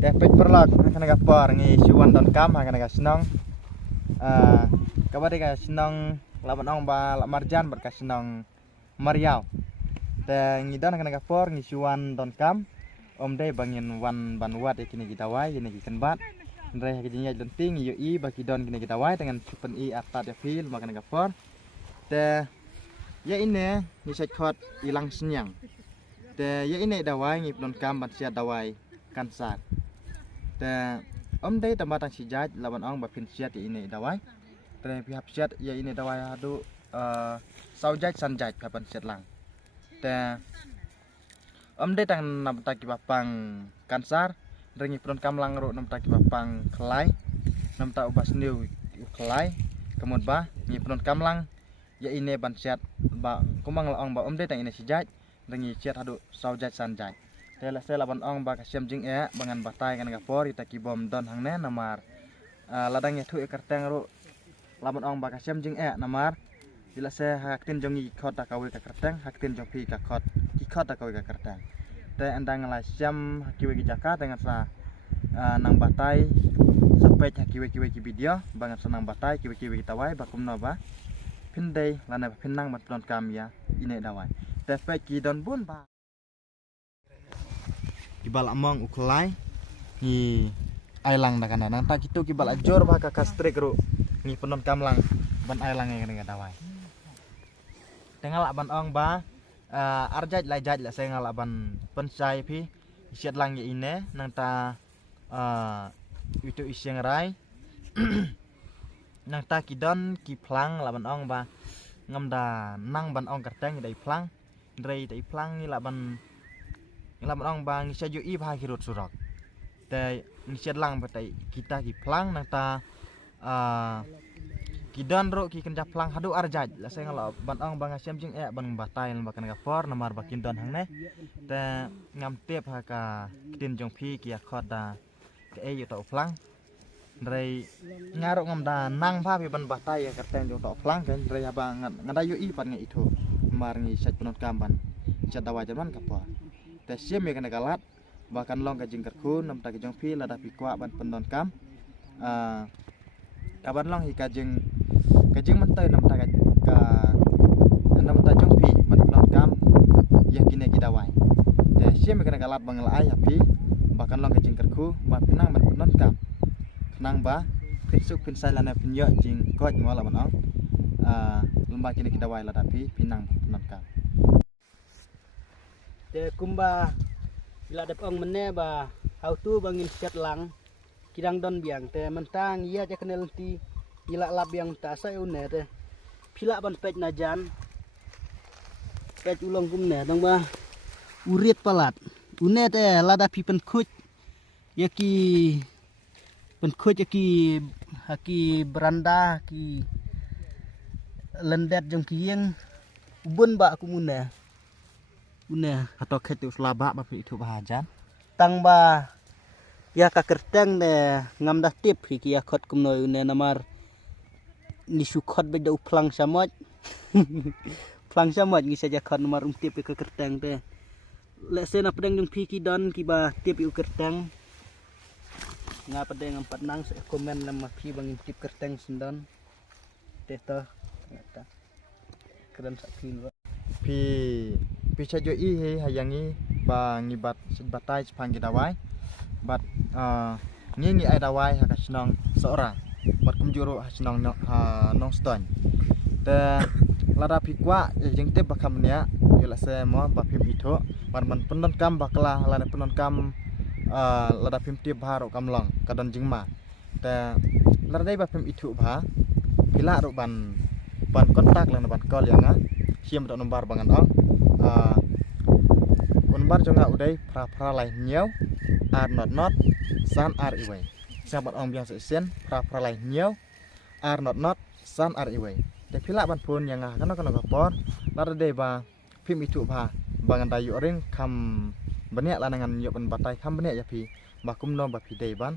Teh pek perlak kana gapor ngi Siwan don kam kana ga senong kabade ga senong laban ong ba la marjan ber ka senong Mariau. Teh ngi don kana gapor ngi Siwan don kam om dei bangin wan ban wat kini kita wai kini kikan bat. Ndrai ha kijinya don ting yu I baki don kini kita wai dengan supen I atat ya fil makana gapor. Teh ya ini ni sekot ilang senyang. Teh ya ini dawai ngi don kam ban siat dawai kansar. Teh om dei tambah tang sijaj lawan ong ba pin siat ya ini dawai. Teh pihak siat ya ini dawai hadu saujaj sanjaj papan siat lang. Teh om dei tang nam taki bapang kansar rengi don kam lang ro nam taki bapang kelai nam ta ubas new kelai kemud ba ngi don kam lang ya ini ban siat ba kumang la ong ba om dei tang ini sijaj rengi siat hadu saujaj sanjaj. Tela sela ban ong ba kasyam jing bangan batai kan gapor ita ki bom don hang ne namar ladang ya thu karteng ro laban ong ba kasyam jing namar bila se haktin jongi khot ta kawi ka karteng haktin jong pi ka khot ki khot ta kawi ka karteng. Te andang la syam hakiwe ki jaka dengan sa nang batai sampai hakiwe kiwe ki video bangan senang batai kiwe kiwe kita wai ba kumno ba pindai lana pinang mat don kam ya ine dawai. Te pe ki don bun ba kibal among ukulai ni ailang da kana nang ta kitu kibal ajor ba ka kastrik ru ni penon kamlang ban ailang yang dawai. Tengal ban ong ba arjaj lajaj la sengal ban pensai pi siat lang ya ine nang ta itu isyang rai nang ta kidon ki plang laban ong ba ngamda nang ban ong karteng dai plang ndrei dai plang ni laban ong ba ngi saju I ba kirut surak. Te ngi siat lang batai kita ki plang nang ta kidon ro ki kenja plang hadu arjaj la sengal ban ong ba ngasiam jing ban batai lan bakan gapor namar bakin don hang ne. Te ngam tep ha ka kitin jong pi ki akhot da ke yu to plang ndrei ngarok ngam da nang pha pi ban batai ya karteng jong to plang kan ndrei ba ngada yu I pan ngi itu mar ngi sat penot kamban chat dawa jaman kapor. Te siam ya kana galat bahkan long ka jing kerku nam ta jong pi lada pi kwa ban pendon kam kaban long hi ka jing mentoi nam ta jong pi ban pendon kam ya kine kita wai. Te siam ya kana galat bang lai api bahkan long ka jing kerku ba pinang ban pendon kam nang ba pinsuk pinsai lana pinyo jing koj ngola ban ong lembah kine kita wai lada pi pinang pendon kam. Te kumba bila dap ong mene ba how tu bangin siat lang kidang don biang te mentang ia ja kenel ti ila lab yang ta sa une te pila ban pej najan pej ulong kumne dong ba urit palat une te lada pi pen khuj yaki pen khuj yaki haki beranda ki lendet jong kieng ubun ba kumune une Atau ketu selaba ba pi itu bahajan tang ba ya ka kerteng ne ngam dah tip ki ya khot kumno une namar ni su khot be do plang samot plang samot ngi saja khot namar tip ke kerteng te le se na pedeng jong pi ki don ki ba tip u kerteng nga pedeng ngam patnang se komen lam pi bangin tip kerteng sendon te to ngata keren sakin pi sajo I he hayangi ba ngibat batai sepang kita wai bat ngi ai dawai ha kasnong seorang bat kumjuru hasnong nong ston te lada pikwa jeng tep bakam nya yela se mo ba pim itu ban pendon kam bakla lada pendon kam lada pim tip baro kamlong kadon jingma te lada dai ba pim itu ba pila ro ban kontak lan ban call yang siam dok nombar bangan ong bar jonga udai pra lai nyau ar not san ar iway sabat ong biang sen pra lai nyau ar not san ar iway te pila ban pun yang kana gapor lar de ba pim itu ba bangan dayu ring kam banyak lanangan yo ban batai kam banyak ya pi ba kumno ba pi dei ban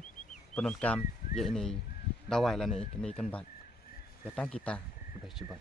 penon kam ya ini dawai la ni kan ban ya tang kita udah coba